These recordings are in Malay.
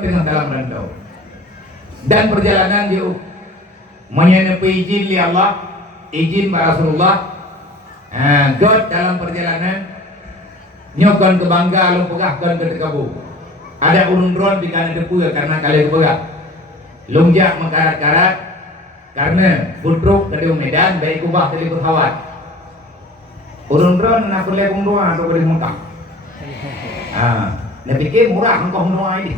tengah dalam rantau dan perjalanan dia menyenepi izin li Allah, izin para Rasulullah. God dalam perjalanan nyokon ke Bangga lu pegahkan ke Tekabu. Ada urun-urun di kanan depu karena kali pegah. Lungjak mengkarat-karat karena budruk dari Medan dari Kubah dari Berhawat. Urun-urun nak boleh pungdua atau boleh Mekah. Nak fikir murah engkau menua ini.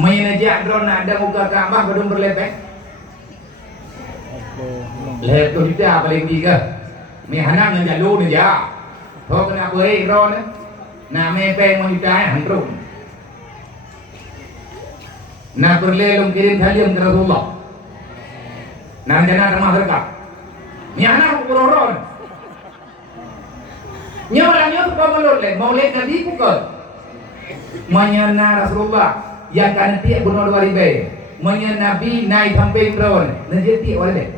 Menajak drone ada muka Kaabah belum berlepek. Lep tu kita paling tiga. Mehana dengan jalur ni ja. Kau kena beri drone. Nak mepeng menjutai hantrun. Nak berlelung kirim talian ke Rasulullah. Nak jana rumah mereka. Mehana ukuron. Nyawa kau maulid Nabi pukul. Menyana Rasulullah yang kan tiap bunuh 2000. Menyana Nabi naik sampai drone. Najib tiap wala deh.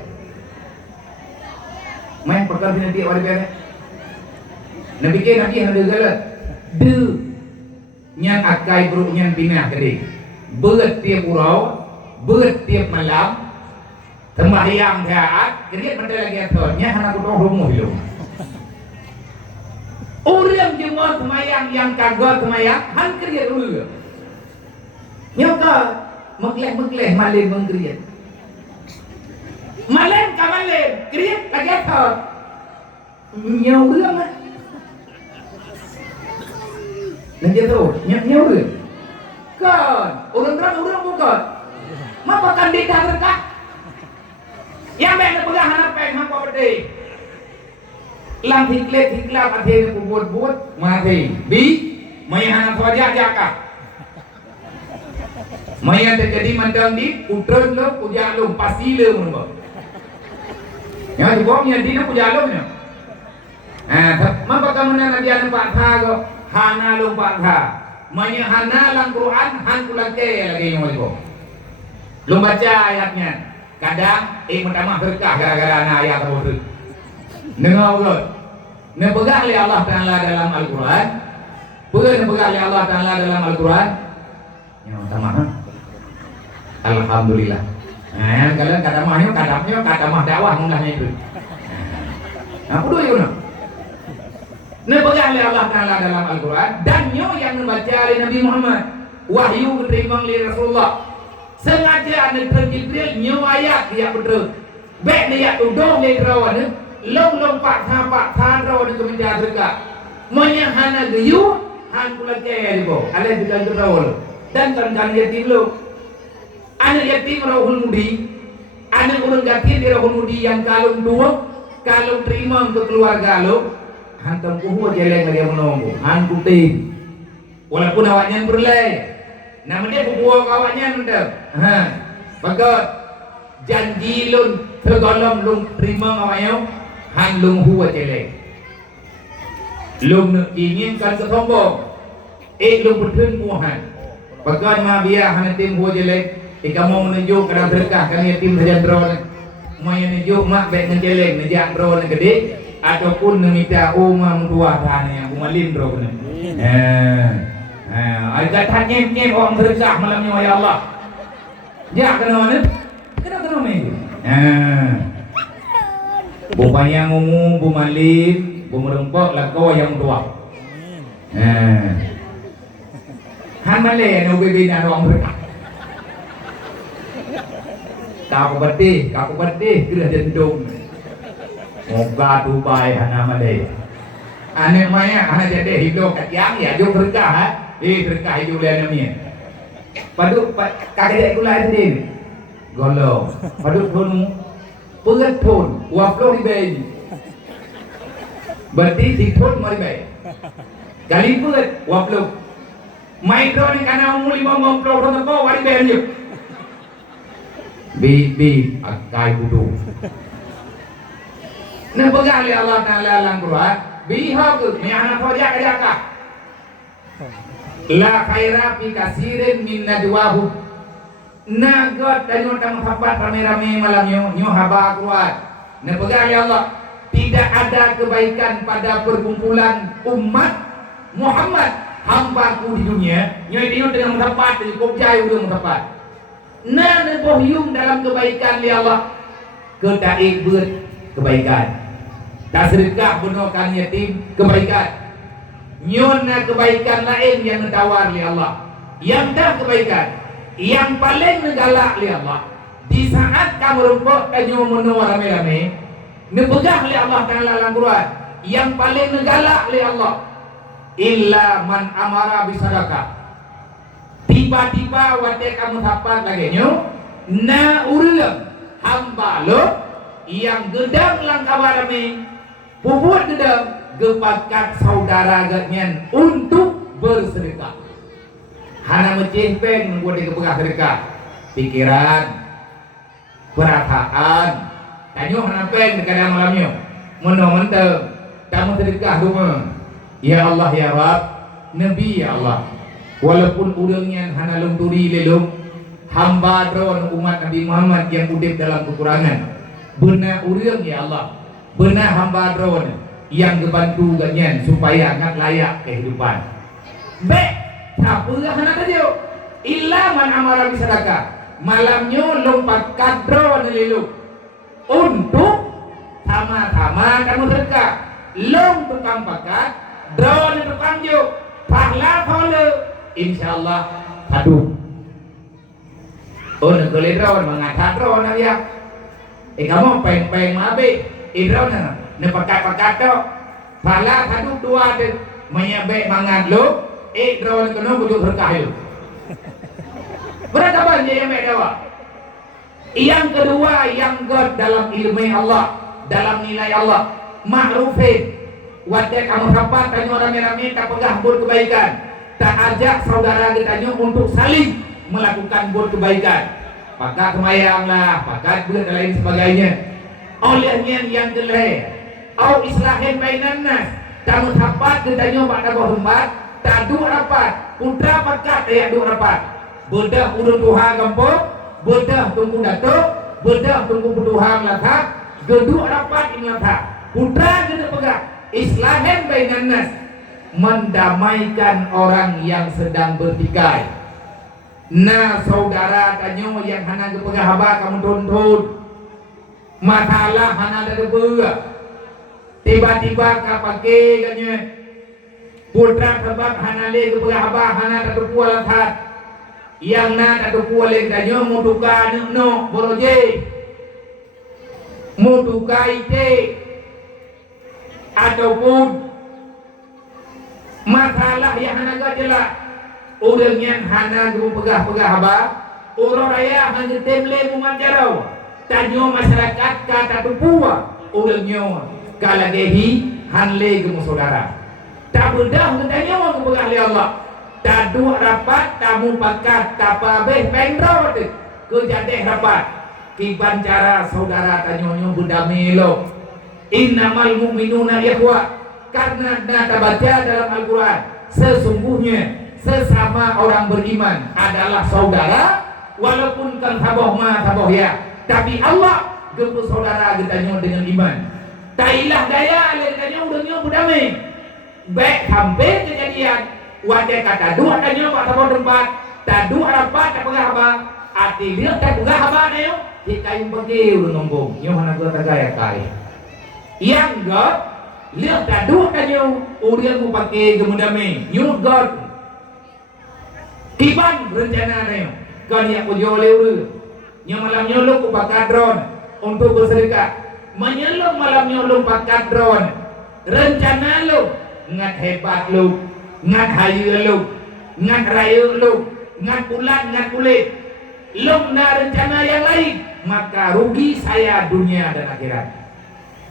Main perkara sini tiap wala deh. Nabi ke Nabi yang ada galat. De yang akai buruk yang pinah tadi. Berat tiap urau, berat tiap malam. Sembahyang saat, kerja pada lagi aturnya anak kudu rumah hidup. Orang jemaah semayang yang kagak semayang, han kerja dulu. Nyoka mekleh malin mengkriat. Malin kamalin, kriat lagi atur. Nyaurang ah. Nanti tu, nyaurang. Kan, orang terang bukan. Mapa kandidat mereka? Yang banyak pegang anak peng hampa berde. Lang hiklat akhirnya buat mati. Bi, mayan wajah jakak. Mayan terjadi mandang di utron lo puja lo pasti lo menurut. Ya juga punya di lo puja lo nya. Mapa kamu nanti ada pak tha go hana lo pak tha. Mayan hana lang Quran han kulang ke lagi yang mau. Lo baca ayatnya. Kadang pertama berkah gara-gara anak ayat tersebut. Dengar betul. Nepegang oleh Allah Ta'ala dalam Al-Quran. Bukan nepegang oleh Allah Ta'ala dalam Al-Quran. Ya, pertama. Alhamdulillah. Nah, kalian kata mah dakwah mulanya itu. Apa dua itu? Nepegang oleh Allah Ta'ala dalam Al-Quran. Dan yang membaca oleh Nabi Muhammad. Wahyu diterima oleh Rasulullah. Sengaja anda Jibril nyawa ayat dia betul. Baik dia tudung dia terawan. Long pak tha rawan itu menjadi dekat. Menyahana geyu han pula kaya dibo. Alih dengan terawal. Dan kan yatim lo. Anak yatim rahul mudi. Anak orang yatim di rahul mudi yang kalung dua, kalung terima untuk keluarga lo. Han tempuh jeleng dia menunggu. Han putih. Walaupun awaknya berlay. Nama dia bubuh kawannya nunda. Maka janji lun tergolong lun terima awaknya han lun huwa jelek. Lun inginkan kesombong. Lun bertun muhan. Maka ma biar han tim huwa jelek. Kamu menunjuk kadang berkah kan yatim saja drone. Mau menunjuk mak baik menjelek menjak drone gede ataupun meminta umam tua tanah yang umalin drone. Agak tanya orang bersah malamnya ya Allah. Ya kena mana? Kena mana? Bupanya ngomong, bu malim, bu merempok lah kau yang tua. Han malay no bibina orang bersah. Kau berdi, kira jendung. Moga Dubai hana malay. Ane maya hana jadi hidup kat yang ya jauh berkah. Berkah hidup dia namanya. Padu kakek kula itu golong. Padu pun pegat pun waflo di bayi. Berarti tikun mari bayi. Kali pegat waflo. Mikro ni karena umur 50 tahun kau wari bayi je. Bi akai budu. Nah pegang oleh Allah Taala dalam Quran. Bihak ni anak wajah kajaka. La khaira fi kasirin min najwahu. Nagot dan nyotang sahabat rame-rame malamnya nyo haba kuat. Nepegang ya Allah, tidak ada kebaikan pada perkumpulan umat Muhammad hambaku di dunia nyoi dia dengan tepat di kopjai dengan tepat na bohyum dalam kebaikan li Allah kedai ber kebaikan tak sedekah benokan yatim kebaikan nyona kebaikan lain yang ditawar li Allah yang dah kebaikan yang paling negalak li Allah di saat kamu rumput kanyu menua rame-rame nepegah li Allah Ta'ala dalam Quran yang paling negalak li Allah illa man amara bisadaqah tiba-tiba wate kamu dapat lagi nyu na urang hamba lo yang gedang lang kabarame puput gedang gepakat saudara ganyan untuk bersedekah hana mecih peng buat dikepegah sedekah pikiran perasaan kanyu hana peng kadang malamnya mentang kamu sedekah rumah ya Allah ya Rabb Nabi ya Allah walaupun udangnya hana lenturi lelum hamba dron umat Nabi Muhammad yang udip dalam kekurangan benar urang ya Allah benar hamba dron yang kebantu ganyan supaya agak layak kehidupan baik apa hana tadi illa man amara bisadaqah malamnya lompat kadron lelum untuk sama-sama kamu sedekah lom tukang pakat drone tukang juk pahla pole insyaallah aduh nak boleh drone mengatak drone ya kamu peng-peng mabe drone na pakat-pakat tok pahla aduh dua de menyabek mangat lo drone kono kudu berkah lo berapa banyak yang dawa yang kedua yang god dalam ilmu Allah dalam nilai Allah ma'rufin wadah kamu rapat tanya rame-rame tak pegah buat kebaikan tak ajak saudara kita untuk saling melakukan buat kebaikan pakat semayanglah pakat buat dan lain sebagainya olehnya yang geleh au islahin bainan nas kamu rapat kita pada berhembat tak dua rapat putra pakat ya dua rapat bedah urun Tuhan gempok bedah tunggu datuk bedah tunggu Tuhan latak geduk rapat ini latak putra kita pegah islahin bainan nas mendamaikan orang yang sedang bertikai nah saudara tanyo yang hana kepegah haba kamu tuntun masalah hana ada beua tiba-tiba kapake kanya putra sebab hana le kepegah haba hana ada pualan hat yang na ada pualan tanyo mutuka no boroje mutuka ite ataupun masalah yang hana jelas urangnya hana guru pegah-pegah haba orang raya hanya temle mumanjarau tanyo masyarakat kata tupua urangnya kalagehi hanle gemu saudara tak bedah katanya mau pegah li Allah tak dua rapat kamu pakat tapabeh pendro kejadeh rapat kiban cara saudara tanyo budami lo innamal mu'minuna ikhwah karena nada baca dalam Al-Quran sesungguhnya sesama orang beriman adalah saudara walaupun kan taboh ma taboh ya tapi Allah gempu saudara getanya dengan iman tailah daya letanya udahnya budame baik sampai kejadian wajah kata dua tanya pak taboh tempat tak dua rapat tak pegah apa ati dia tak pegah apa neo kita yang pergi nombong nyo hana gua tagaya kai yang God lihat tadu kanyo urian mu pakai gemudame new God kiban rencana neo kan yang ujole uru nyo malam nyolok ku pakai drone untuk bersedekah menyelok malam nyolok pakai drone rencana lo ngat hebat lo ngat hayu lo ngat rayu lo ngat pulat ngat kulit lo na rencana yang lain maka rugi saya dunia dan akhirat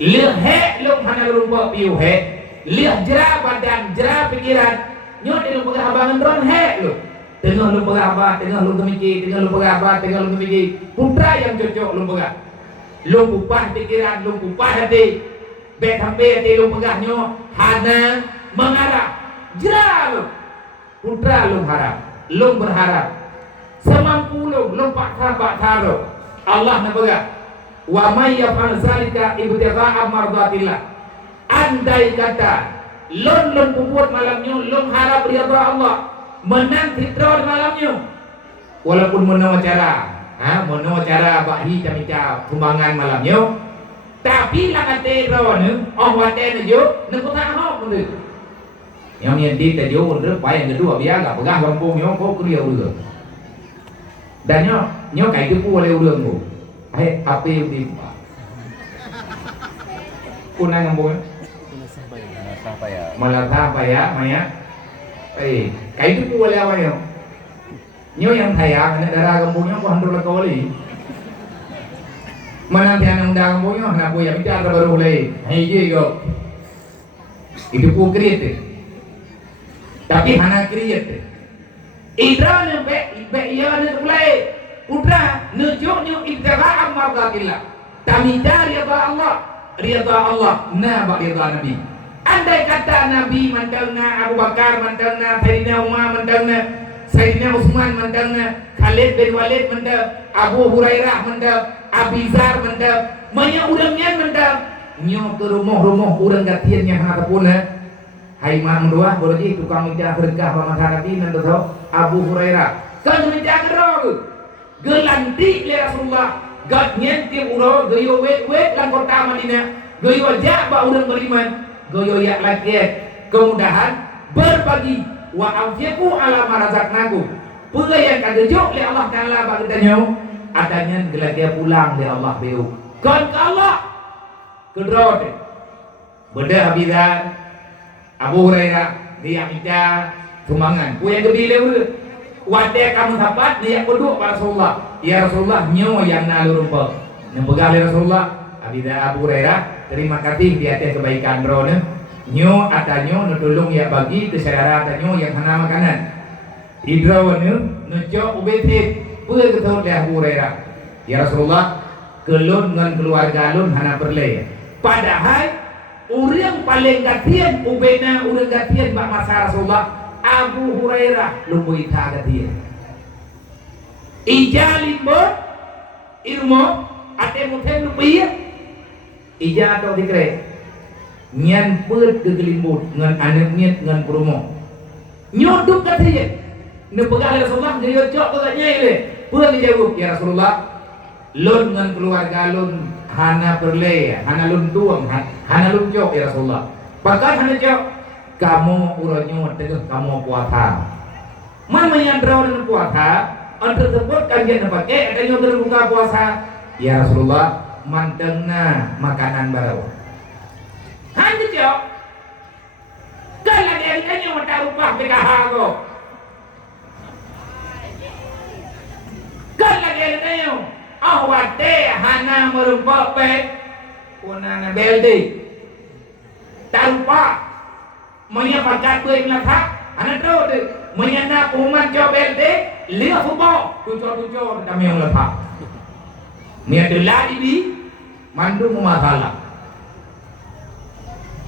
lihat he lo hana rumpa piu he lihat jera badan jera pikiran nyot lo pegah abangan drone he lo tengah lo pegah apa tengah lo gemiki tengah lo pegah apa tengah lo gemiki putra yang cocok lo pegah lo kupah pikiran lo kupah hati bet sampai hati lo pegah nyo hana mengarah jera lo putra lo harap lo berharap semampu lo paksa lo Allah nak pegah wa may yaf'al zalika ibtigha'a mardatillah andai kata lon puput malamnya, lon harap ridha Allah, menang fitrah malamnya. Walaupun mono cara bahi camita sumbangan malamnya, tapi lah kata rawon, wate nejo, neputah hok bener. Yang nyenti tejo bener, yang kedua biar gak pegang kampungnya, kok kuliah udah. Dan nyo kayak itu boleh udah nggak? Apa yang di kunang kampungnya? Malah apa ya, Maya? Kayak itu boleh apa ya? Nyo yang saya, anak darah kampungnya kok handur lah kawali. Mana tiang undang kampungnya, anak buaya bicara baru mulai. Hei itu ku kreatif. Tapi hana kreatif. Idra nempe iya mulai. Putra nujuknya ibtigaa mardatillah. Tamida ridha Allah, na ridha Nabi. Andai kata Nabi mandangna Abu Bakar, mandangna Sayyidina Umar, mandangna Sayyidina Utsman, mandangna Khalid bin Walid, mandang Abu Hurairah, mandang Abi Zar, mandang banyak urangnya mandang nyo ke rumah urang gatiannya hatapuna. Hai mang dua boleh tukang minta berkah sama Nabi nanti Abu Hurairah. Kan minta kerong. Gelanti le Rasulullah. Gad nyenti uro goyo wet lan kota Madinah. Goyo jaba urang beriman. Goyo yak lagi kemudahan berbagi wa anfiqu ala marazaqnakum. Pegaya kagejuk le Allah Taala bagi danyo adanya gelagia pulang le Allah beu. Kon ke Allah kedrot. Beda habidan Abu Hurairah dia minta sumbangan. Punya gede le wate kamu sahabat dia kedua pada Rasulullah. Ya Rasulullah nyo yang nalu rumpah. Yang pegang Rasulullah abida Abu Hurairah terima kasih di atas kebaikan bro nyo atanyo nutulung ya bagi kesadara atanyo yang hana makanan. Hidrawannya nunjuk ubetit pula ketemu le Abu Hurairah. Ya Rasulullah kelun dengan keluarga lun hana perle. Padahal orang paling gatian ubena orang gatian bak masa Rasulullah Abu Hurairah lumbu ita gatian ija limbo ilmu ate muthen lupiya ija atau dikre nyan put kegelimbut ngan anak niat ngan promo nyoduk gatian ne pegang Rasulullah jadi cok katanya ile pun dijawab ya Rasulullah lun ngan keluarga lun hana perle hana lun tuang hana lun jok ya Rasulullah bahkan hana jok kamu uranyo tegak kamu puasa man menyandra dengan puasa antar tersebut kanjian pakai adanya berbuka puasa ya Rasulullah mantengna makanan baru hana jok kalau dia hanya mata rupah PKH kok kalau dia hanya awate hana merumpak pek punana belde tanpa menyampaikan gue melakak anak tahu deh menyana umat jauh belde lihat football tujuh kami yang lepak niat lari di mandu masalah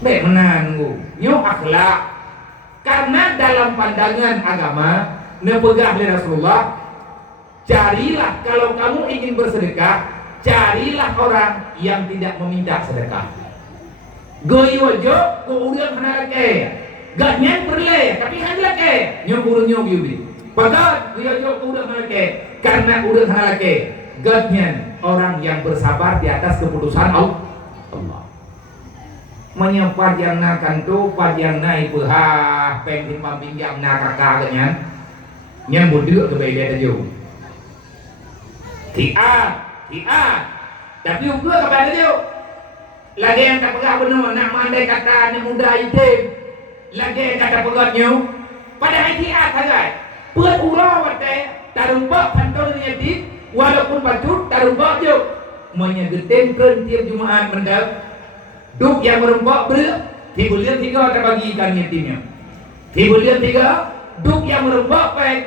baik menanggu nyo akhlak karena dalam pandangan agama nepegah oleh Rasulullah carilah kalau kamu ingin bersedekah carilah orang yang tidak meminta sedekah goyo jo ko urang hana lake ganyan perle tapi hana lake nyo urang nyo biubi pakat goyo jo ko urang hana lake karena urang hana lake ganyan orang yang bersabar di atas keputusan Allah menyempat yang nakan tu pajang naik pehah pengin pampinjam nakaka ganyan nyan bodoh ke beda aja tiat tapi uga kepada dia lagi yang tak pegang benar nak mandai kata ni muda itim lagi yang kata pegatnya pada hati saja buat urau wate tarumpak kantor niati walaupun patut tarumpak je menyegetemkan tiap Jumaat mendak duk yang merumpak ber tibulian 3 tak bagikan yatimnya tibulian 3 duk yang merumpak pek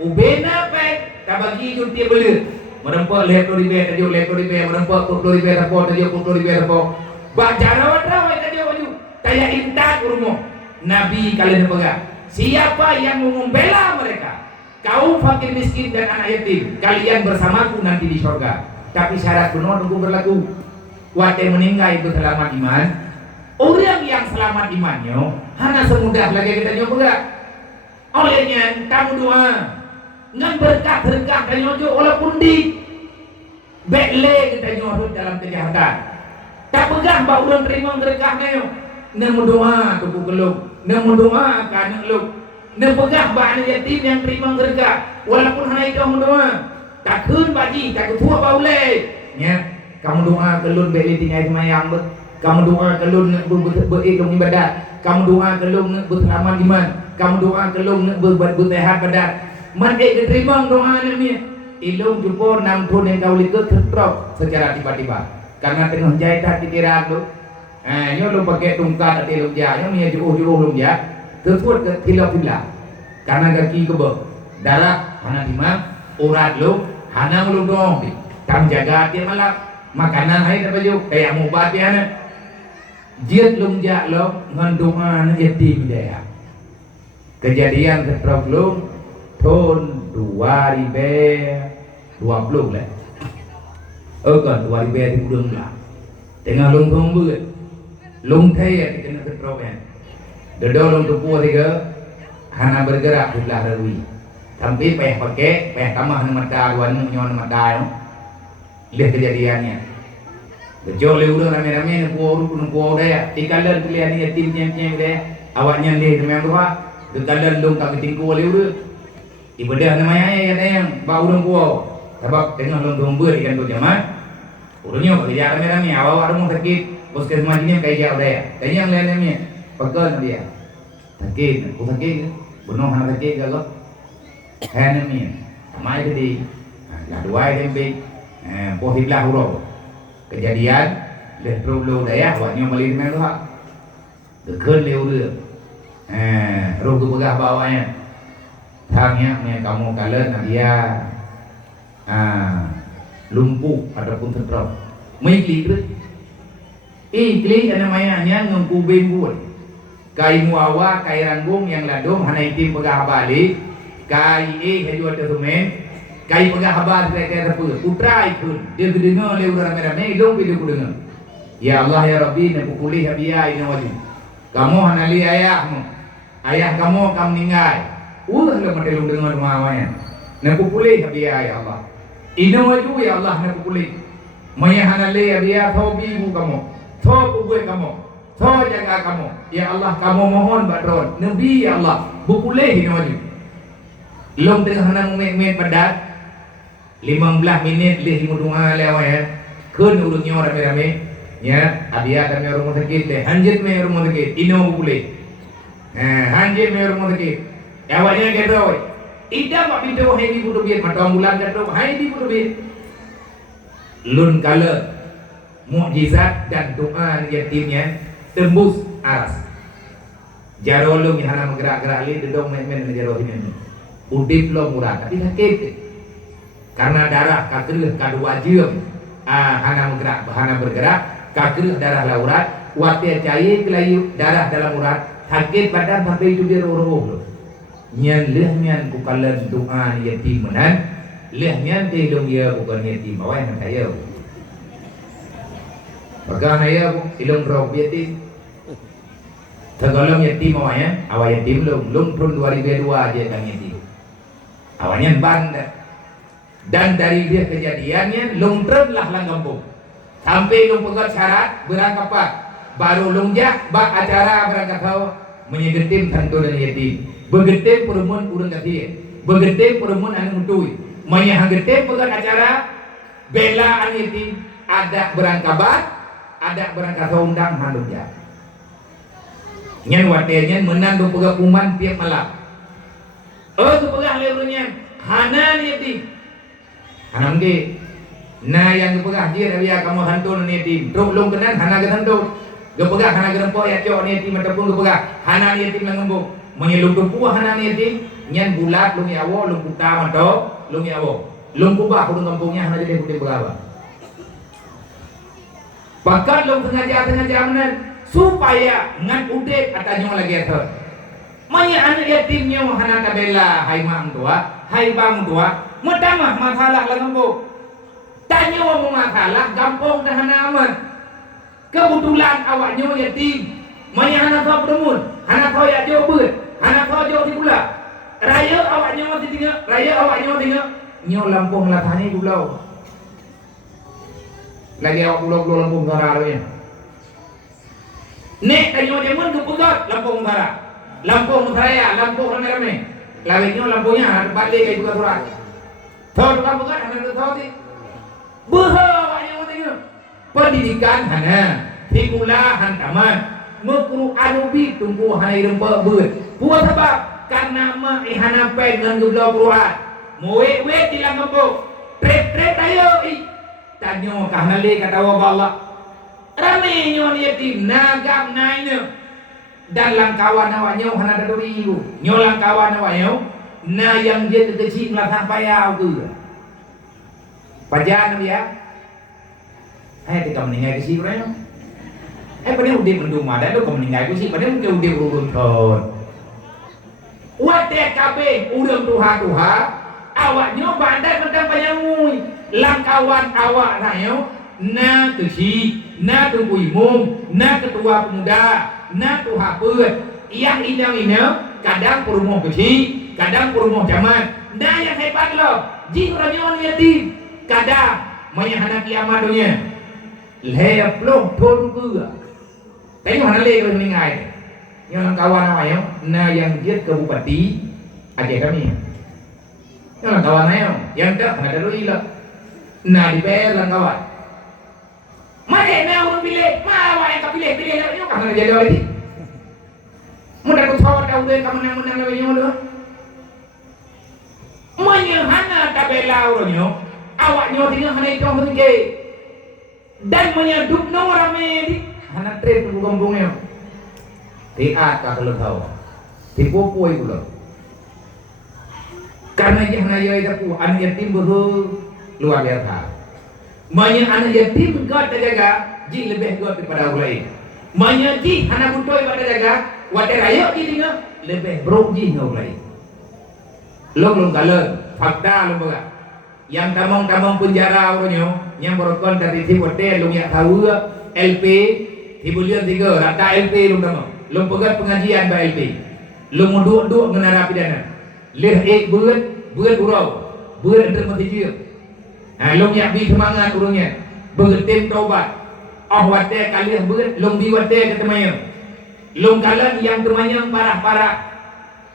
ubena pek tak bagi jun tibulian merumpak lekor ribe tajo lekor ribe merumpak pukul ribe tapo tajo pukul ribe tapo bacara wadra tajo waju taya intak rumah Nabi kalian pegang siapa yang membela mereka kaum fakir miskin dan anak yatim kalian bersamaku nanti di surga tapi syarat benar tunggu berlaku wate meninggal itu selamat iman Orang yang selamat imannya hana semudah lagi kita nyoba. Olehnya kamu doa ngan berkah kamu jo walaupun di bekle kita nyorot dalam kejahatan. Tak pegang bahawa orang terima berkahnya. Nemu doa tubuh keluk, nemu doa kanak luk, nemu pegang bahawa yatim yang terima berkah. Walaupun hana itu doa, tak kun bagi, tak ketua baule. Ya, kamu doa kelun bekle tinggal semayang ber. Kamu doa kelun berikut ibadat. Kamu doa kelun berselamat iman. Kamu doa kelun bersehat badat. Man diterima doa ni. Ilung jumpa nang thun yang kau lihat tertrop secara tiba-tiba. Karena tengah jahit di tiran tu. Nyo lu pakai tungkat ati lu ja, nyo ni juruh lu ja. Tersebut ke tila-tila. Karena kaki ke bawah. Darah hana timang, urat lu hana lu dong. Kamu jaga hati malam. Makanan hai tak baju kayak mubat ya na. Jiat lum jak lo ngandoa yatim dia. Kejadian ketrok lum tahun 2020 lah. Kan 2010 lah. Tengah lum thong buat. Lum thay kena ketrok kan. Dodo lum tupu tiga hana bergerak di belah rui. Sampai pakai tambah nama mata luan nyon mata. Lihat kejadiannya. Betul udah rame-rame numpuk daya. Ikalan kalian ni yatim nyem daya. Awaknya leh memang tu ha. Ikalan dong tak tingku oleh udah. Ibadah namanya ya yang bau dong kuau. Sebab tengah dong ikan tu zaman. Urusnya kerja rame-rame. Awak rumah sakit. Puskesmas ini kayak jauh daya. Tanya yang lain-lainnya. Pegal dia. Sakit. Aku sakit. Bunuh anak sakit kalau. Hai namanya. Sama itu di. Lah dua tempe. Posiblah huruf. Kejadian leh daya awaknya balik dengan tu hak dekat leu dia roh tu pegah bawahnya thangnya kamu kalen dia lumpuh ataupun tertrop mai klik klik namanya ngengkubin buat kai muawa kai ranggung yang ladung hana itim pegah balik kai haju ada semen kai pegah habar kaya apa putra ikut dia dengar le urang rame-rame dong video ku dengar ya Allah ya Rabbi nak pulih biaya ini wajib kamu hanali ayahmu ayah kamu meninggal le mate lu dengar mamanya nak pulih biaya ya Allah ini wajib ya Allah nak pulih maya hanali biaya thobi ibu kamu thob gue kamu thob jaga kamu ya Allah kamu mohon badron nabi ya Allah pulih ini wajib lom tengah nang met padat 15 minit leh doa lewat ya. Kun urutnya rame-rame ya. Abia kami rumah sakit deh. Hanjit me rumah sakit. Ino boleh. Hanjit me rumah sakit. Awaknya kata, "Ida mak video hai di budu biat matang bulan kata hai di budu biat." Lun kala mukjizat dan doa yatimnya tembus aras. Jaro lu hana menggerak-gerak li dedong men jaro ini. Udip lo murah tapi sakit. Karena darah kakrih kadu wajib hana bergerak kakrih darah laurat watia cair kelayu darah dalam urat sakit badan sampai itu dia roh nyan leh nyan kukalan doa yatim menan leh nyan teh ya bukan yatim awak yang saya pegang saya ilung roh yatim tergolong yatim awak yatim lum tahun 2002 aja kan yatim awaknya bandar. Dan dari dia kejadiannya lungtrem lah kampung sampai lung pegat syarat berangkat baru lungjak bak acara berangkat tahu menyegetim tentu dan yatim begetim perumun urang kasih begetim perumun anu mutui menyegetim pegat acara bela yatim ada berangkat ada berangkat undang handuknya nyen watenya menandung pegat kuman tiap malam tu pegat lelunya hanan yatim Anam ke, na yang kepegah dia dia kamu hantu ni tim, teruk long kenan hana ke hantu, kepegah hana ke rempok ya cok ni tim ataupun kepegah hana ni tim langembuk, menyelung kepuah hana ni tim, nyan bulat long yawo long puta mato long yawo, long kubah kudung kampungnya hana jadi putih berapa. Bahkan long sengaja menan supaya ngan udek atanya lagi atau, manya anak yatimnya hana kabela hai mam tua, hai bang tua. Mudamah masalah langembuk. Tanya mau masalah gampang dah aman. Kebetulan awaknya yatim. Maya anak kau berumur, anak kau ya jauh ber, anak kau jauh di pula. Raya awaknya masih tinggal, raya awaknya tinggal. Nyo Lampung latani pulau. Lagi awak pulau Lampung Utara ni. Nek tanyo dia mun kepegat Lampung Utara. Lampung Utara, Lampung ramai-ramai. Lagi Lampungnya balik ke juga surat. Tahu tukang pegat anak tahu ti. Behar awaknya tinggal. Pendidikan hana, tikula hantaman. Mekru anubi tunggu hai rempa ber. Buat sebab karena ihana pen dengan gublau peruat. Moe tilang kembok. Trep ayo i. Tanyo kahnale kata Allah. Rame nyo yatim nagam naine. Dan langkawan awaknya hana dadori ibu. Nyo langkawan awaknya na yang dia kecil melakang payah tu. Pajan ya. Kita meninggal di sini orang. Pada udah mendung ada tu kau meninggal di sini. Pada udah urun ton. Wadah kabe udang tuha. Awaknya bandar tentang panyamui. Langkawan awak nayo na kecil, na tunggu imum, na ketua pemuda, na tuha put. Yang inang kadang perumah kecil, kadang perumah zaman. Nah yang hebat loh. Jika orang yatim kadang menyahana kiamat dunia. Leplong pun ke. Tengok mana leh kau meninggal. Yang kawan awak na yang dia ke bupati Aceh kami. Yang kawan yang tak ada dulu ilah. Na di bayar lang kawan. Mari na orang pilih, awak yang kau pilih lah. Yang kamu jadi lagi. Mudah kau tahu dah udah kamu menang lagi yang dulu. Menyahana tabela orangnya. Awaknya tinggal hanya itu orang ke. Dan menyadup nomor ramai hana trade tunggu kampungnya tiat kalau tahu tipu itu loh karena dia hana jaya itu anak yatim luar biasa banyak anak yatim gak terjaga ji lebih kuat daripada orang lain banyak ji hana butoy pada jaga wadah raya ji tinggal lebih brok ji orang lain long kalah fakta long baga yang tamang penjara orangnya yang berokon dari timur teh long yang tahu LP Tibulian 3 rata LP long tamang long pegat pengajian ba LP long duduk dengan narapidana leh beut urau beut entre matijir long yang bi semangat urungnya beut tem taubat wate kalih beut long bi wate ketemayang long kalan yang temayang parah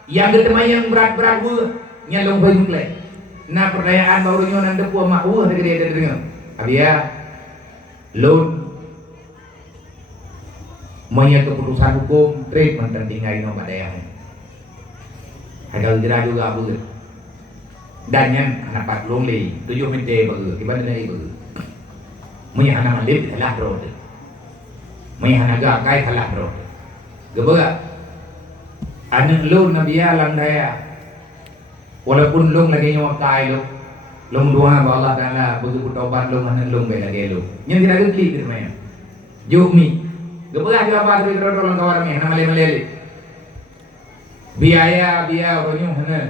yang ketemayang berat beut nya long bayu klek. Nah pertanyaan barunya nanda puah makwu ada gede dengar. Abia loan punya keputusan hukum treatment dan tinggal di nomor daerah. Ada jera juga begitu. Dan yang anak pat lonely 7 minit begitu. Ibadah dari begitu. Punya anak malib telah roda. Punya anak gakai telah roda. Gebega. Anak loan nabiya lang daya. Walaupun long lagi nyawa kai long doa Allah Taala begitu taubat long anak long bela gelo. Yang tidak geli gitu maya. Jumi. Gebegah juga apa tu orang kawan kami nama lele. Biaya orangnya hana.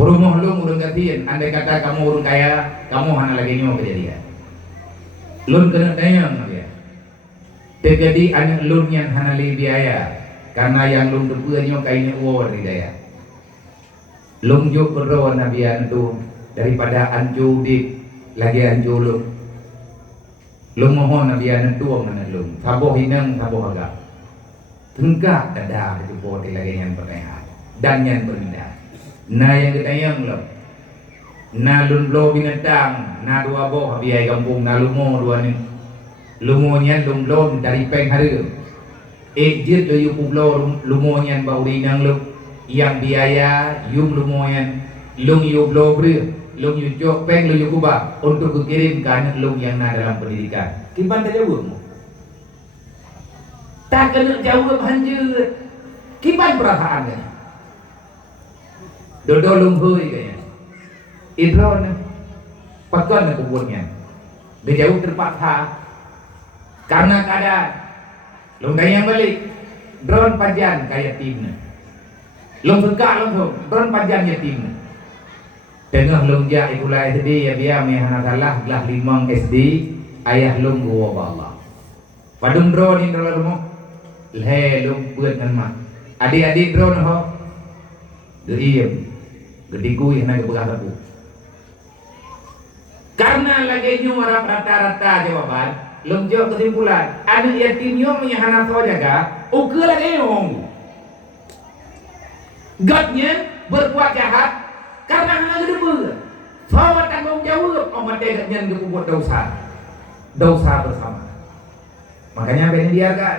Perumah long urang gantian. Andai kata kamu urang kaya, kamu hana lagi nyawa kejadian. Long kena dayang dia. Terjadi anak long yang hana le biaya karena yang long debuannya kainya war di daya. Lungjuk berdoa Nabi itu daripada anju dik lagi anju lung mohon Nabi itu mana lung saboh hinang saboh agak tenggak ada itu boleh lagi yang pertanyaan dan yang berindah na yang ketayang na lunlo binatang na dua boh biaya kampung na lumo dua ni lumonya lumlo dari peng hari jit do yu publo lumonya bau dinang yang biaya yung lumoyan lung yung blobri lung yung jok peng lung yung kubah untuk dikirimkan lung yang na dalam pendidikan kipan tak jauh tak kena jauh banjir kipan perasaan kan dodo lung hui kayaknya idron pakan kubunnya berjauh terpaksa karena keadaan lung dayang balik drone pajan kayak timnya long tegak long tu beron panjang yatim tengah long ja ikulai SD ya biar mehana salah belah 5 SD ayah long gua Allah Padung drone ini dalam rumah. Lelum buat nama. Adik-adik drone ho. Diam. Gedikui hana kebelah aku. Karena lagi nyuara rata-rata jawaban, lomjo kesimpulan. Anak yatim yo menyahana so jaga, ukur lagi nyong. Godnya berbuat jahat karena hana gedebur. Sobat tanggung jawab, omat degatnya berbuat dosa. Dosa bersama. Makanya beni biarkan.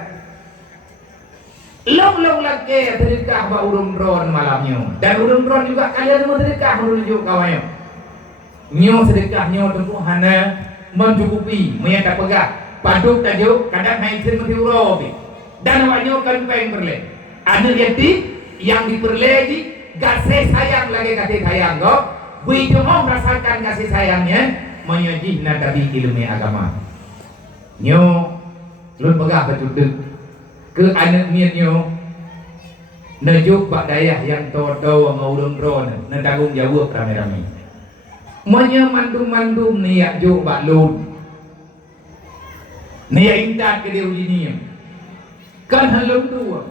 Long lagi terikah ba urung drone malamnya. Dan urung drone juga kalian mau terikah menuju kawannya. Nyo sedekah nyo tentu hana mencukupi, menyata pegah. Paduk tajuk kadang hai sen mesti urobi. Dan wanyo kan peng berle. Anak yatim yang diperledi kasih sayang lagi kasih sayang go. Bui mau merasakan kasih sayangnya menyajih nadabi ilmu agama. Nyo lun pegah betul ke anak mianyo najuk bak dayah yang todo ngaudung drone na tanggung jawab rame-rame mandum niat juk bak lun niat intat ke dia ujinya kan halum dua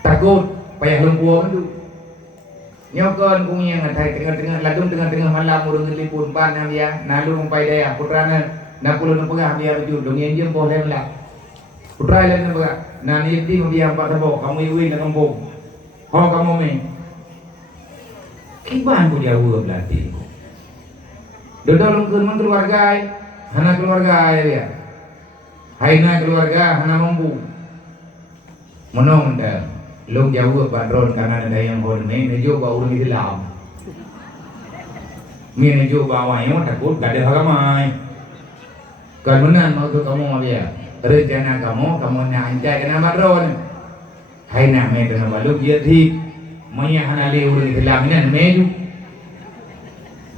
takut payah lumpuh tu nyokon punya ngatai tengah-tengah ladung tengah-tengah malam urang ngelipun pan dia nalung pai dayah putrana na pulun pegah dia baju dongeng jem boleh lah. Putra lain apa? Nani itu membiang pak tabo, kamu iwin dan kampung. Ho kamu me. Kiban ku jauh berarti. Dodol lungkeun keluarga, hana keluarga ya. Haina keluarga hana mampu. Menong dah. Lung jauh padron karena ada yang hon me, nejo ba urang Islam. Mi nejo ba wayo takut gak ada hagamai. Kan menan mau tu kamu apa ya? Rencana kamu nak anjay kena madron. Hai nak me kena baluk dia thi. Maya hana le urang Islam ni me ju.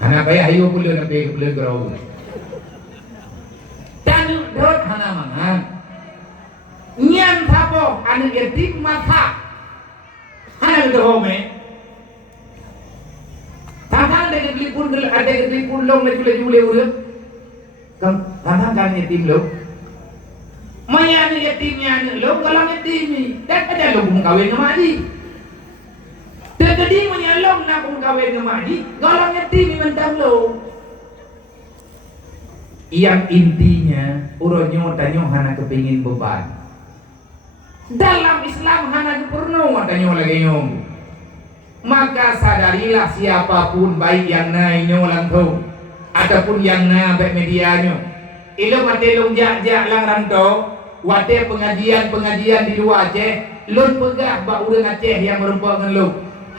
Hana payah ayo pulun na pe pulun gerau. Tanu dot hana mangan. Nyan thapo anak yatim mata. Hana de home. Tatang de gelipun ada gelipun long na jule urang. Kan yatim lo. Maya ni yatimnya ni lo kalau yatim ni dak ada lo pun kawin sama adik. Terjadi menyalong nak pun kawin sama adik, kalau yatim ni mentang lo. Yang intinya uronyo tanyo hana kepingin beban. Dalam Islam hana purno tanyo lagi nyong. Maka sadarilah siapapun baik yang naik nyolang tu ataupun yang na baik medianya. Ilo matelong jak lang rantau. Wate pengajian di luar Aceh, lun pegah bak urang Aceh yang merempak dengan lu.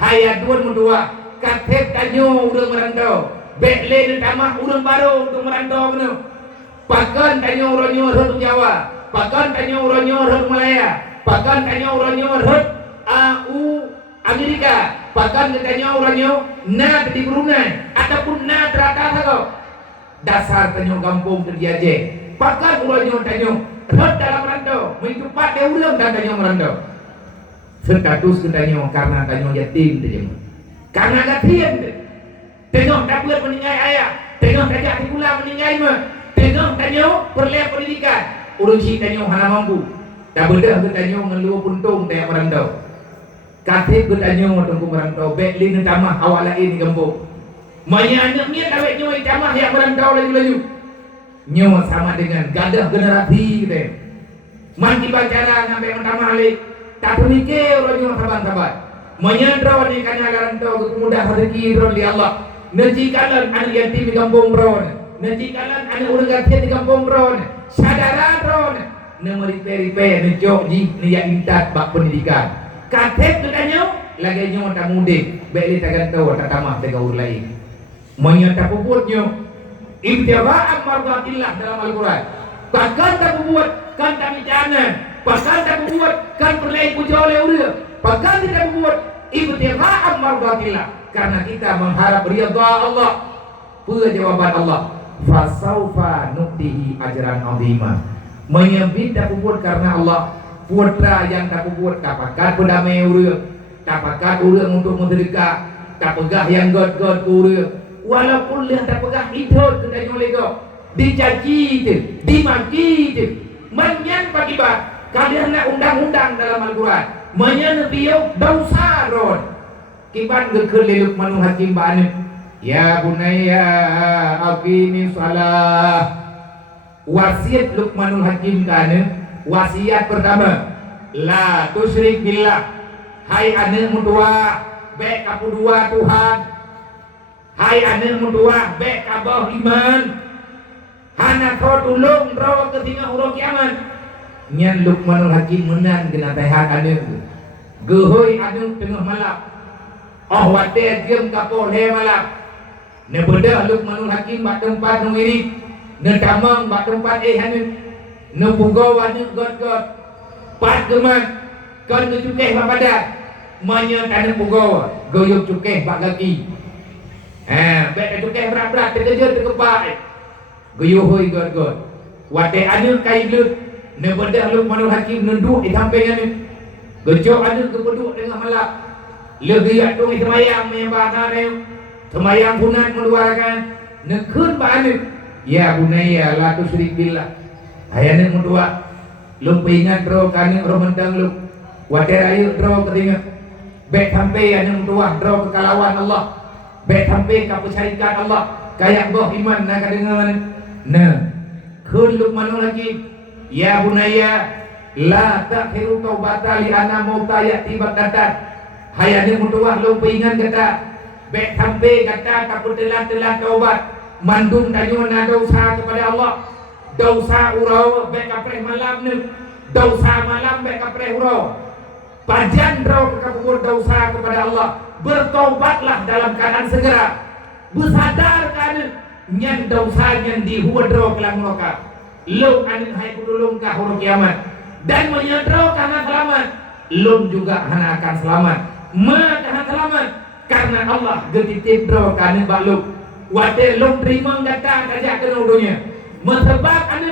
Hayat duan mudua, katep tanyo urang merantau. Bekle tamah urang baru untuk merantau kena. Pakan tanyo uranyo rut Jawa, pakan tanyo uranyo rut Malaya, pakan tanyo uranyo rut Amerika, pakan tanyo uranyo na di Brunei ataupun na terata kau. Dasar tanyo kampung kerja Aceh. Pakan uranyo tanyo rot dalam rantau, mencupat dia ulang dan tanya merantau. Status katanya karena tanya yatim tanya. Karena yatim. Tengok dapat meninggal ayah, tengok tajak di pula meninggal mah. Tengok tanya perleh pendidikan. Urang si tanya hana mampu. Tak bedah tanya ngeluh puntung tanya merantau. Katib tanya tunggu merantau, beklin tamah awak lain di kampung. Maya anak ni awak nyoy tamah yang merantau laju-laju. Nyo sama dengan gadah generasi kita. Manti bacara sampai mentama alik. Tak pemikir orang nyo sabar-sabar. Menyandra ni kanya garantau kemudah rezeki ron di Allah. Najikalan anak yatim di kampung ron. Najikalan anak urang yatim di kampung ron. Sadaran ron. Nemeri-peri-pe nejok di niat intat bak pendidikan. Katep katanya lagi nyo tak mudik. Baik tak gantau tak tamah dengan urang lain. Menyata puputnya ibtira'an mardatillah dalam Al-Quran. Bahkan tak membuat kan tak bicara, bahkan tak membuat kan perlain puja oleh urang. Bahkan tidak membuat ibtira'an mardatillah karena kita mengharap ridha Allah. Pura jawaban Allah, fasaufa nuktihi ajran azima. Menyebut tak membuat karena Allah. Putra yang tak membuat tapakat berdamai urang, tapakat urang untuk mensedekah, tak pegah yang god urang. Walaupun lihat tak pegah hidup kita nyolego dicaci itu, dimaki itu. Manyan pakibat kalian nak undang-undang dalam Al-Quran. Manyan piyo dosa ron. Kiban gekeliluk manu hakim ba'anu. Ya bunayya aqimi salah. Wasiat Luqmanul Hakim kana. Wasiat pertama, la tusyrik billah. Hai ane mudua, bek kapudua Tuhan. Hai ane mudua, bek kabah iman. Hana kau tulung rawa ketika huruf kiamat. Nyan Luqmanul Hakim menang kena tehat ane. Gehoy ane tengah malam. Oh wate jem kapol he malam. Ne beda Luqmanul Hakim bak tempat nu iri. Ne tamang bak tempat ane. Ne pugo ane god-god. Pat geman. Kon ke cukeh bak badat. Manya tanah pugo. Goyok cukeh bak kaki. Bek cukeh berat-berat terkejar terkepak. Goyoh god-god. Wate ane kai lut. Ne beda Luqmanul Hakim nunduk di samping ane. Gejok ane kepeduk dengan malam. Lagi atung semayang menyembah dia. Semayang punat menduakan. Nekun ba'anu. Ya bunayya la tusyrik billah. Ayah nak mendua. Lum ingat draw kani romandang lu. Wadah ayu draw ketinga. Bek sampai ane mendua draw kekalawan Allah. Bek sampai kepesyarikat Allah. Kayak boh iman nak dengar. Nah. Kun Luqmanul Hakim. Ya bunayya la takhiru taubata li ana mauta ya'ti bagdatan. Hayane mutuah lu peingan kata bek sampai kata kaputelah-telah taubat mandum tanyo na dosa kepada Allah. Dosa urau bek kapreh malam ni. Dosa malam bek kapreh urau. Pajan rau kekabur dosa kepada Allah. Bertaubatlah dalam keadaan segera. Bersadarkan nyan dosa nyan dihuad rau kelang neraka. Lu anin hai kudulung ka huruf kiamat. Dan menyedrau karena selamat. Lu juga hana akan selamat. Maka selamat karena Allah getitip draw kana baluk. Wate lom terima kata kajak kena dunia. Mesebab ane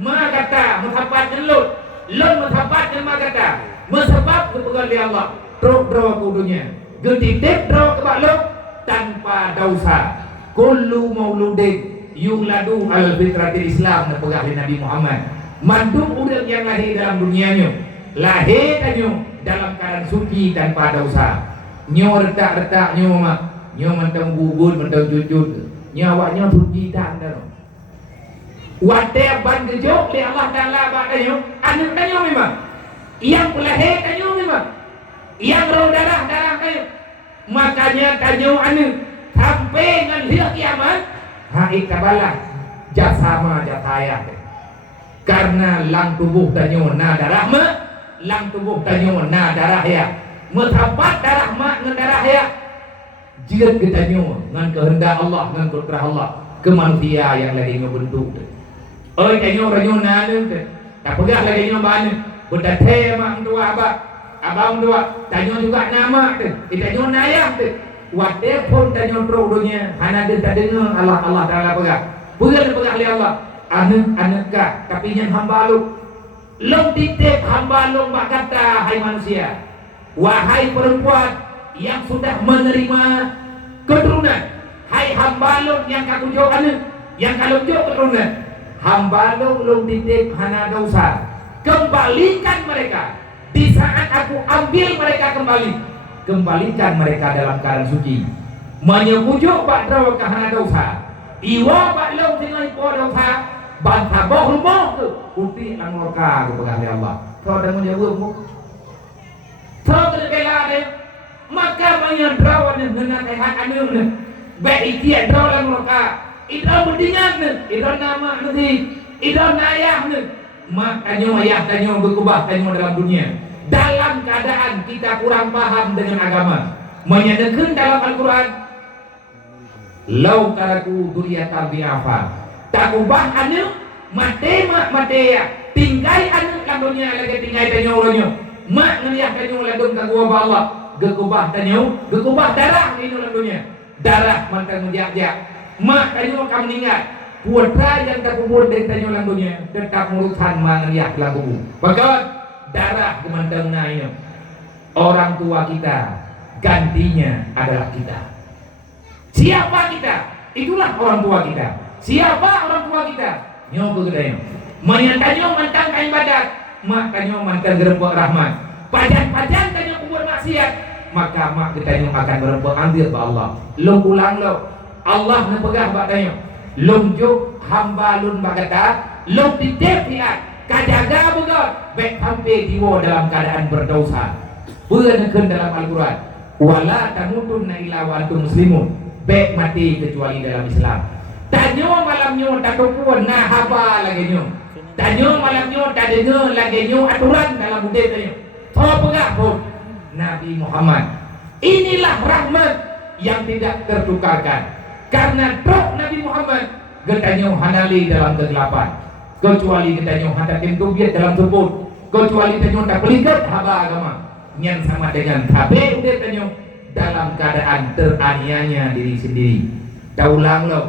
ma kata mesapat lut. Lom mesapat ma kata. Mesebab kepegal di Allah. Draw ku dunia. Getitip draw ke baluk tanpa dosa. Kullu mauludin yuladu al fitratil Islam na pegah di Nabi Muhammad. Mandum udah yang lahir dalam dunianya. Lahir tanyo dalam keadaan suci tanpa dosa. Nyo retak-retak nyo mak. Nyo mentang bubur, mentang jujur. Nyawaknya suci tak ada. Wate ban gejok li Allah Ta'ala bakanya. Anak tanyo memang. Yang lahir tanyo memang. Yang roh darah tanyo. Makanya tanyo anak. Sampai dengan hari kiamat. Haik kabalah. Jasama jasaya. Karena lang tubuh tanyo na darah mak. Lang tubuh tanyo na darah ya. Metapat darah mak dengan darah ya. Jika kita tanyo dengan kehendak Allah, dengan kudrah Allah ke manusia yang lagi bentuk. Oi tanyo ranyo na tu. Tak pegah lagi nyo ban. Berdathe mak tua abang tua. Tanyo juga nama tu. Tanyo nayah tu. Wate pun tanyo teruk dunia. Hana dia tak dengar Allah Ta'ala pegah. Pegah oleh Allah. Anak kah tapi yang hamba lu. Long titip hamba long bak kata hai manusia. Wahai perempuan yang sudah menerima keturunan. Hai hamba long yang kaku jauh anak. Yang kalau jauh keturunan. Hamba long titip hana dosa. Kembalikan mereka. Di saat aku ambil mereka kembali. Kembalikan mereka dalam keadaan suci. Menyebujuk bak draw ke hana dosa. Iwa bak long tinggal ipo dosa. Bantah boh rumah tu putih lang neraka kepada Allah. Kau dah menjawab mu. Kau terbela dia. Maka banyak draw ni hendak sehat anu ni. Baik ikhtiar draw lang neraka. Idam berdingat ni. Idam nama ni. Idam ayah ni. Makanya ayah tanyo berkubah tanyo dalam dunia. Dalam keadaan kita kurang paham dengan agama. Menyatakan dalam Al-Quran. Lau karaku duriyatan bi'afa. Tak ubah anu mate ya tinggal anu dalam dunia lagi tinggal tanyo uronyo mak ngeliah tanyo ladung ka gua Allah gekubah tanyo gekubah darah di dalam dunia darah mantang menjak-jak mak tanyo akan meninggal putra yang tak kubur dari tanyo dalam dunia tetap urusan ngeliah dalam kubur bahkan darah kemantang naik orang tua kita gantinya adalah kita. Siapa kita? Itulah orang tua kita. Siapa orang tua kita? Nyo begadanya. Tanyo mantan kain badat, mak tanyo mantan gerempok rahmat. Pajan tanyo kubur maksiat, maka mak kita akan berempuk andir ba Allah. Lung ulang lo, Allah nepegah ba tanyo. Lung juk hamba lun bagata, lung titip tiat, kajaga begot, baik sampai diwo dalam keadaan berdosa. Beunkeun dalam Al-Qur'an, wala tamutunna illa wa antum muslimun, baik mati kecuali dalam Islam. Tanyo malamnyo tatupuan na haba lagi nyo. Tanyo malamnyo tadengar lagi nyo aturan dalam budaya tanyo. Tho pegah pun Nabi Muhammad. Inilah rahmat yang tidak tertukarkan. Karena truk Nabi Muhammad getanyo hanali dalam kegelapan. Kecuali getanyo hadakin tubiat dalam sebut. Kecuali getanyo tak pelikat haba agama. Yang sama dengan tabe udah tanyo dalam keadaan teraniaya diri sendiri. Daulang lo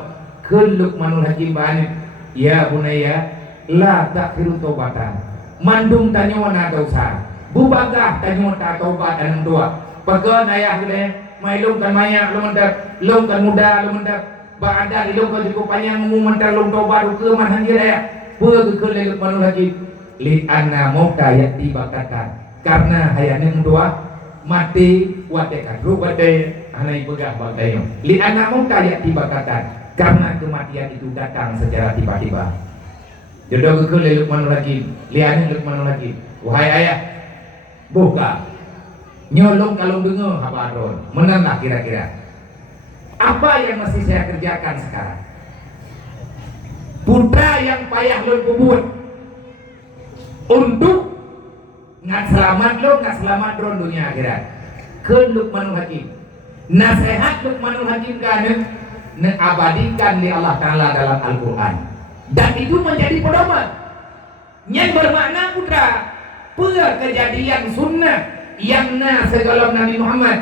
keun Luqmanul Hakim bane, ya bunaya la takhiru taubatan. Mandum tanyo na dosa. Bubagah tanyo ta taubat anang tua. Pegon ayah gede, mailung kan maya lumendak, lung kan muda lumendak. Ba ada di lung kan cukup panjang mentar lung taubat ke man hanjir ya. Beu keun Luqmanul Hakim li anna mauta yati bakatan. Karena hayane mudua mati watekan rubade anai begah bagayo. Li anna mauta yati bakatan. Karena kematian itu datang secara tiba-tiba. Jodoh keun Luqmanul Hakim, liane Luqmanul Hakim. Wahai ayah, buka nyolong kalau dengar habaron menenang kira-kira apa yang mesti saya kerjakan sekarang. Putra yang payah lo kubur untuk nggak selamat ron dunia akhirat. Keun Luqmanul Hakim, nasihat Luqmanul Hakim kan abadikan di Allah Ta'ala dalam Al-Quran, dan itu menjadi pedoman yang bermakna putra kejadian sunnah yang segala Nabi Muhammad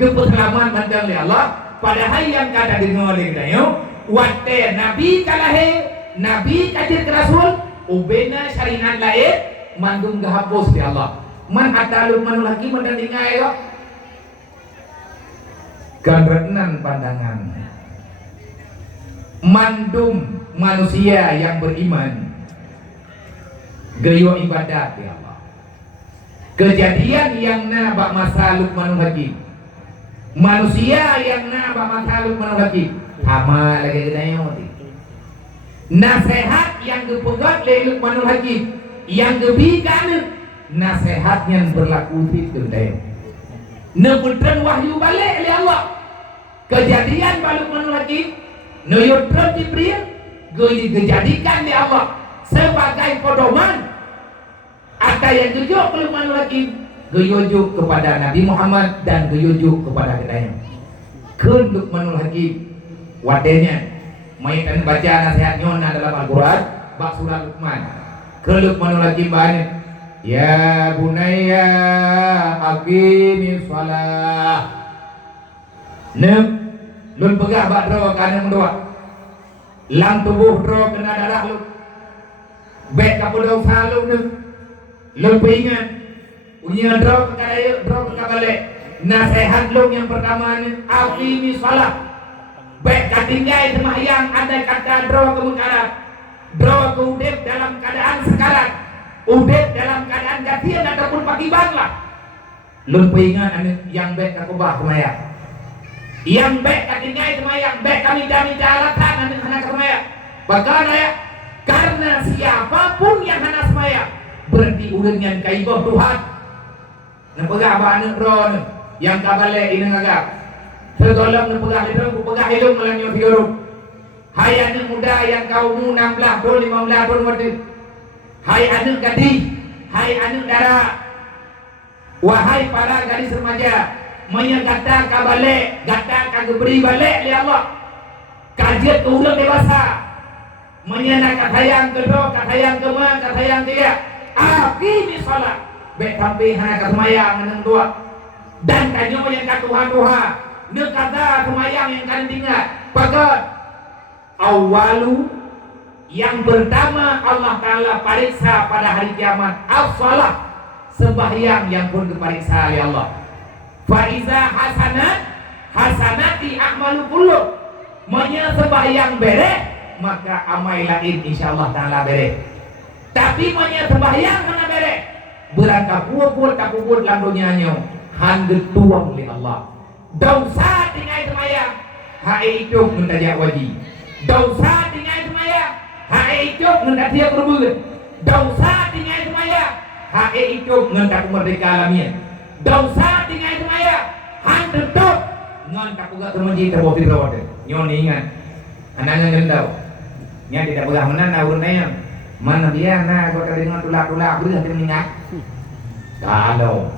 gepeselamat mandang oleh Allah padahal yang kada dengar oleh kita wate Nabi kalahe Nabi kadir ke Rasul ubena syariat lain mandung gahapus di Allah man ada Luqmanul Hakim mendandingai yo ganrenan pandangan mandum manusia yang beriman geyo ibadat ya Allah. Kejadian yang bak masa Luqmanul Hakim, manusia yang bak masa Luqmanul Hakim sama lagi gedanya nasihat yang dipegang oleh Luqmanul Hakim yang gebikan nasihat yang berlaku di gedanya nebutran wahyu balik oleh Allah. Kejadian Luqmanul Hakim Nuyutron Jibril dijadikan di Allah sebagai pedoman. Ada yang tujuh Luqmanul Hakim geyojuk kepada Nabi Muhammad dan geyojuk kepada kita. Keun Luqmanul Hakim wadenya mainkan baca nasihat nyona dalam Al-Quran bak surah Luqman. Keun Luqmanul Hakim bane, ya bunayya aqimis shalah. Lun pegah bak dro kanan dua lang tubuh dro kena darah lu bek kapudau salu nu lun peingat unya dro kekadaya dro kekabalik nasihat lu yang pertama ni aqimi salat bek katinggai sembahyang ada kata dro kemukarat dro keudip dalam keadaan sekarat udip dalam keadaan gatian ataupun pagi banglah lun peingat yang bek kakubah kumaya yang baik katinggai semayang baik kami alatan anak semayang bahkan ya karena siapapun yang anak semayang berarti dengan kaibah Tuhan nepegah anak ron yang kabale ini ngagak segolong nepegah hidung kupegah hidung melanyo fiuruk hai anak muda yang kaummu 16 tahun 15 tahun waktu hai anak gadis hai anak darah wahai para gadis remaja menyegata kabalik gata kageberi balik li Allah kajian ke ulang dewasa menyenak katayang kedua katayang kema katayang tiga aqimi salat baik sampai hana kesemayang nang dua dan kanyo yang katuhan Tuhan ne kata semayang yang kan tinggal pagat awalu yang pertama Allah Ta'ala pariksa pada hari kiamat as-salat sembahyang yang pun dipariksa oleh Allah. Faiza hasanat hasanati a'malu kullu. Sembahyang beres maka amai lain insyaallah taala bere. Tapi manya sembahyang hana bere. Berangkat kubur tak kubur dalam dunianya hande tuang li Allah. Dosa tinggal sembahyang, hai itu mentajak wajib. Dosa tinggal sembahyang, hai itu mentajak berbud. Dosa tinggal sembahyang, hai itu mentajak merdeka alamiah. Dosa tinggal sembahyang, hande tok ngan tak buka termenji terboti terboti. Nyon ingat, anaknya gendau. Nya tidak berah mana urunnya. Mana dia nah kau tadi dengan tulak-tulak berah dia mengingat. Kalau